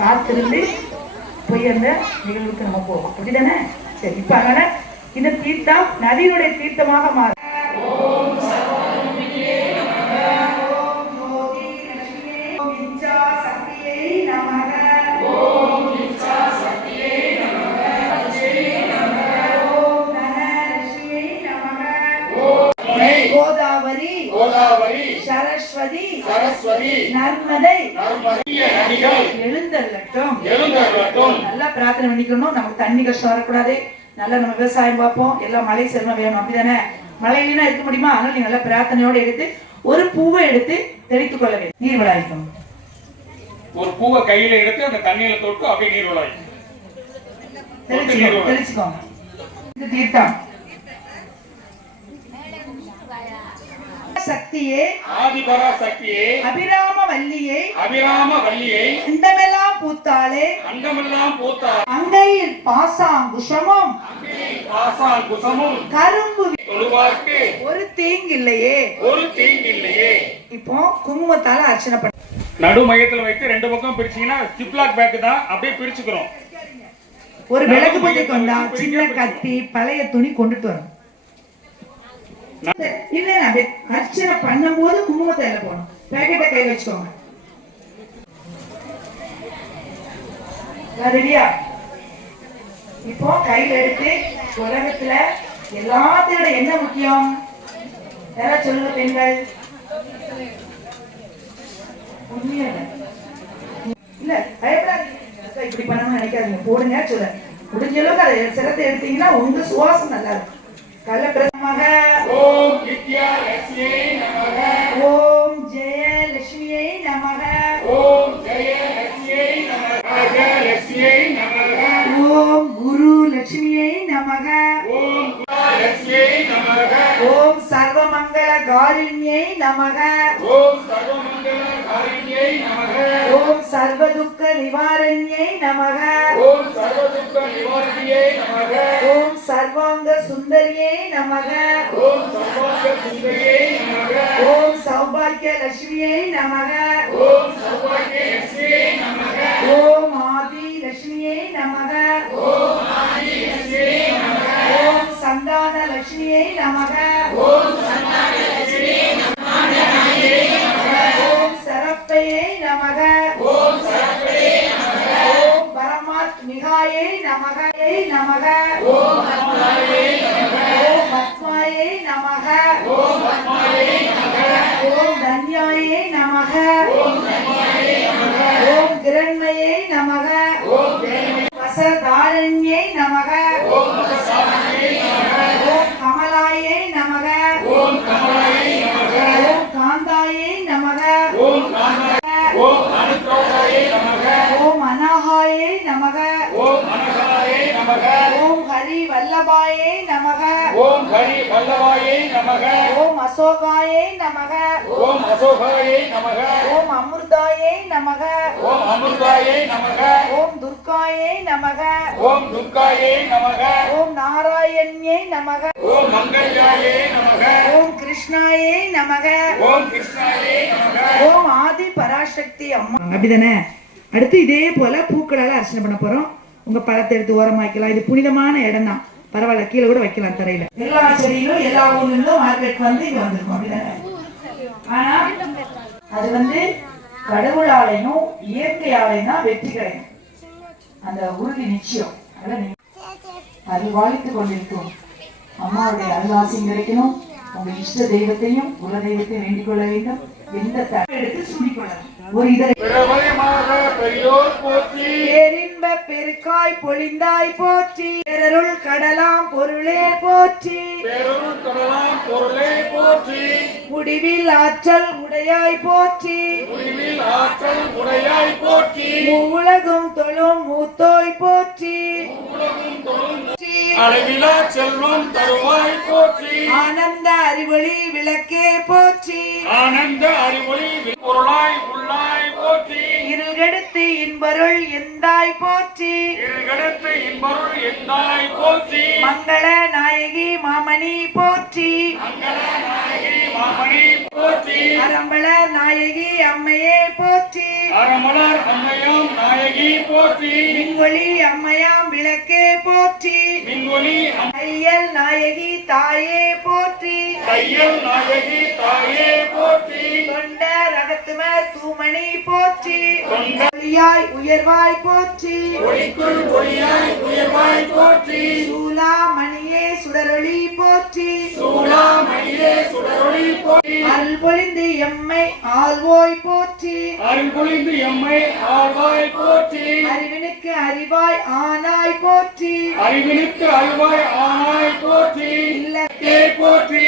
காத்திருந்து போய் அந்த நிகழ்வுக்கு நம்ம போவோம். அப்படிதானே? சரி, இப்ப அதனால இந்த தீர்த்தம் நதியினுடைய தீர்த்தமாக மாறும். சரஸ்வதி நர்மதை எழுந்தள்ளட்டும். நல்லா பிரார்த்தனை பண்ணிக்கணும். நமக்கு தண்ணி கஷ்டம் வரக்கூடாது. நல்லா நம்ம விவசாயம் பார்ப்போம். எல்லாம் மழை செல்வம் வேணும். அப்படிதானே? மழையிலாம் இருக்க முடியுமா? அதனால நீங்க நல்லா பிரார்த்தனையோட எடுத்து ஒரு பூவை எடுத்து தெளித்துக் கொள்ள வேண்டும். நீர் விளையாடும் ஒரு பூவை கையில எடுத்து அந்த தண்ணியில தொட்டு அப்படியே நீர் விளையாடும் தெளிச்சுக்கோங்க. இந்த தீர்த்தம் சக்தியே, ஆதிபரா சக்தியே, அபிராம வல்லியே, அபிராம வல்லியே, அண்டமெல்லாம் பூத்தாளே, அண்டமெல்லாம் பூத்தாளே, அங்கையில் பாசாங்குஷமும் பாசாங்குஷமும் கரும்பு தொழுவார்க்கு ஒரு தீங்கில்லையே, ஒரு தீங்கில்லையே. இப்போ குங்குமத்தால அர்ச்சனை பண்ண நடு மையத்துல வைத்து ரெண்டு பக்கம் பிரிச்சீங்கன்னா ஜிப்லாக் பேக் தான். அப்படியே பிரிச்சுக்கிறோம். ஒரு விளக்கு பத்தி கொண்டா சின்ன கத்தி பழைய துணி கொண்டுட்டு வரும். இல்ல அர்ச்சனை பண்ணும் போது குங்குமத்தை எல்லாம் போகணும். பேக்கெட்டை கையில் வச்சுக்கோங்க. ரெடியா? இப்போ கையில எடுத்து உலகத்துல எல்லாத்தையோட என்ன முக்கியம்? யாரா சொல்லுங்க பெண்கள். உண்மையா இல்ல பயப்படாதீங்க. இப்படி பண்ணணும்னு நினைக்காதீங்க. போடுங்க சொல்ல முடிஞ்ச அளவுக்கு அதை சிரத்தை எடுத்தீங்கன்னா உங்க சுவாசம் நல்லா இருக்கும். கலப்பிரதமாக ஓம் வித்யாலட்சுமியே நமக, ஓம் ஜெயலட்சுமியே நமக, ஓம் ஜெயலட்சுமியே நமக, லட்சுமியே நமக, ஓம் குரு லட்சுமியே நமக, ஓம் லட்சுமியே நமக, ஓம் சர்வமங்கள காரிண்யை நமக, ஓம் சர்வமங்கள காரிண்யை நமக, ஓம் சர்வதுக்க நிவாரண்யை நமக, ஓம் சர்வதுக்க நிவாரணியே நமக, ஓம் சர்வாங்க சுந்தரியே நமக, ஓம் சர்வாங்க சுந்தரியே நமக, ஓம் சௌபாகிய லட்சுமியே நமக, ஓம் சௌபாகிய லட்சுமியே நமக, ஓம் ஆதி லட்சுமியே நமக, ஓம் ஆதி லட்சுமியே நமக, ஓம் சந்தான லட்சுமியே நமக, ஓம் சந்தான லட்சுமியே நமக, ஓம் சரப்பையே நமக, ஓம் சரப்பையே நமக, ஓம் பரமாத்மிகாயே நமகே நமக, ஓம் பத்மாயே நமக, ஓம் பத்மாயே நமக, ஓம் பத்மாயே நமக, ஓம் தன்யாயே நமக, ஓம் தன்யாயே நமக, ஓம் கிரண்மயே நமக, ஓம் கிரண்மயே வசதாரண்யே நமக, ஓம் வசதாரண்யே நமக, ஓம் கமலாயே நமக, ஓம் கமலாயே நமக, ஓம் காந்தாயே நமக, ஓம் காந்தாயே, ஓம் அனுத்ரோதாயே நமக, ஓம் அனகாயே நமக, ஓம் அனகாயே நமக, ஓம் ஹரி வல்லபாயே நமக, ஓம் ஹரி வல்லபாயே நமக, ஓம் அசோகாயே நமக, ஓம் அசோகாயே நமக, ஓம் அமிர்தாயே நமக, ஓம் அமிர்தாயே நமக, ஓம் துர்காயே நமக, ஓம் துர்காயே நமக, ஓம் நாராயண்யே நமக, ஓம் மங்கள்யாயே நமக, ஓம் கிருஷ்ணாயே நமக, ஓம் கிருஷ்ணாயே நமக, ஓம் ஆதி பராசக்தி அம்மா. அப்படிதானே? அடுத்து இதே போல பூக்களால அர்ச்சனை பண்ண போறோம். உங்க பழத்தை எடுத்து ஓரமா வைக்கலாம். இது புனிதமான இடம் தான். பரவாயில்ல, கீழே கூட வைக்கலாம் தரையில. எல்லா செடியிலும் எல்லா ஊர்ல மார்க்கெட் வந்து இங்க வந்திருக்கும். அப்படிதானே? ஆனா அது வந்து கடவுளாலையும் இயற்கையாலையும் தான் வெற்றி கிடைக்கும். அந்த உறுதி நிச்சயம். அறிவாளித்துக் கொண்டிருக்கும் அம்மாவுடைய அருளாசியும் கிடைக்கணும். உங்க இஷ்ட தெய்வத்தையும் குல தெய்வத்தையும் வேண்டிக் கொள்ள வேண்டும். எந்த எடுத்து சூடிக்கொள்ளலாம். ஒரு இதழை பெரியோர் போற்றி, பேரின்ப பெருக்காய் பொழிந்தாய் போற்றி, பேரருள் கடலாம் பொருளே போற்றி, பேரருள் கடலாம் பொருளே போற்றி, முடிவில் ஆற்றல் உடையாய் போற்றி, முடிவில் ஆற்றல் உடையாய் போற்றி, உலகும் தொழும் மூத்தோய் போற்றி, அளவிலா செல்வம் தருவாய் போற்றி, ஆனந்த அறிவொளி விளக்கே போற்றி, ஆனந்த அறிவொளி பொருளாய் உள்ளாய் போற்றி, இருள்கெடுத்து இன்பருள் எந்தாய் போற்றி, இருகடத்து இன்பருள் எந்தாய் போற்றி, மங்கள நாயகி மாமணி போற்றி, மங்கள நாயகி மாமணி போற்றி, அறம்பள நாயகி அம்மையே போற்றி, அறமலர் அம்மையும் நாயகி நாயகி போற்றி மின்ஒளி அம்மையாம் விளக்கே போற்றி மின்ஒளி தையல் நாயகி தாயே போற்றி தையல் நாயகி தாயே போற்றி தொண்ட ரகத்துமர் தூமணி போற்றி தொண்ட ஒளியாய் உயர்வாய் போற்றி ஒளிக்குள் ஒளியாய் உயர்வாய் போற்றி சூலாமணியே சுடரொளி போற்றி சூளாமணியே சுடரொளி போற்றி அருள் பொழிந்து எம்மை ஆள்வோய் போற்றி அருள் பொழிந்து எம்மை ஆழ்வாய் போற்றி அறிவினுக்கு அறிவாய் ஆனாய் போற்றி அறிவினுக்கு அல்வாய் ஆனாய் போற்றி இல்ல போற்றி